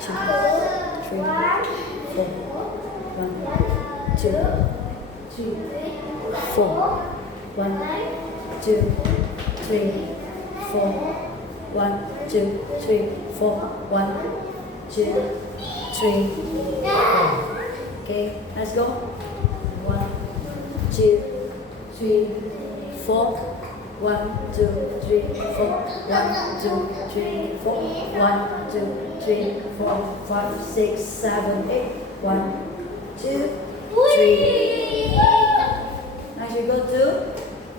2, 3, 4. 1, 2, 3, 4. 1, 2, 3, 4. 1, 2, 3, 4. 1, 2, 3, 4. Okay, let's go. 1, 2, 3, 4. 1, 2, 3, 4. 1, 2, 3, 4. 1, 2, 3, 4, 5, 6, 7, 8. 1, 2, 3. Next we go to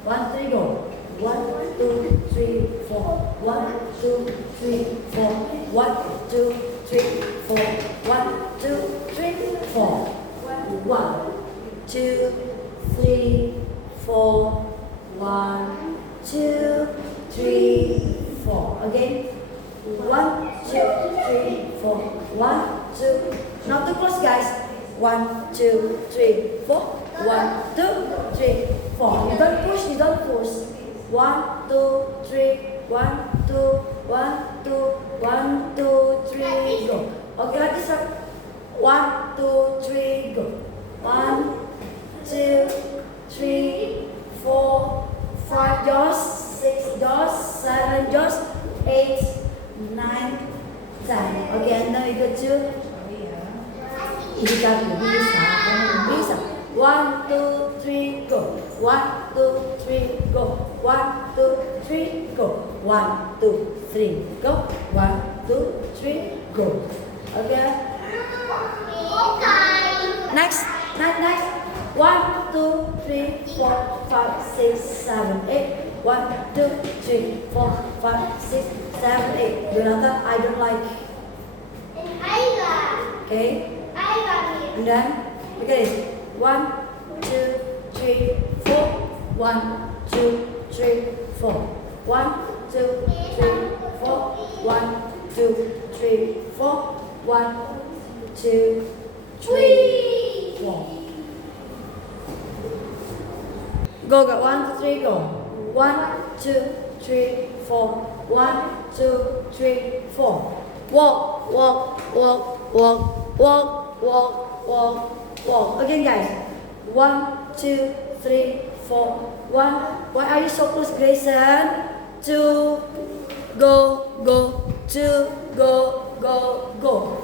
1, 3, go. 1, 2, 3, 4. 1, 2, 3, 4. 1, 2, 3, 4. 1, 2, 3, 4. 1, 2, 3, 4. 1, 2, 3, 4. Again. 1, 2, 3, 4. 1, 2. Not too close, guys. 1, 2, 3, 4. 1, 2, 3, 4. You don't push, you don't push. 1, 2, 3. 1, 2, 1, 2, 1, 2, 3, go. Okay, like this. 1, 2, 3, go. 1, 2, 3, 4, 5 jaws, 6 jaws, 7 jaws, 8, 9, 10. Okay, and now you go to indikator bisa, bisa. 1, 2, 3, go. 1, 2, 3, go. 1, 2, 3, go. 1, 2, 3, go. 1, 2, 3, go. Okay. Next. 1, 2, 3, 4, 5, 6, 7, 8. 1, 2, 3, 4, 5, 6, 7, 8. Jonathan, I don't like. Okay. And then look at this. 1, 2, 3, 4. 1, 2, 3, 4. 1, 2, 3, 4. 1, 2, 3, 4. 1, 2, 3, 4. Go, 1, 2, 3, go. 1, 2, 3, 4. 1, 2, 3, 4. Walk, walk, walk, walk, walk, walk, walk, walk. Again, guys. 1, 2, 3, 4. 1. Why are you so close, Grayson? 2, go, go. 2, go, go, go.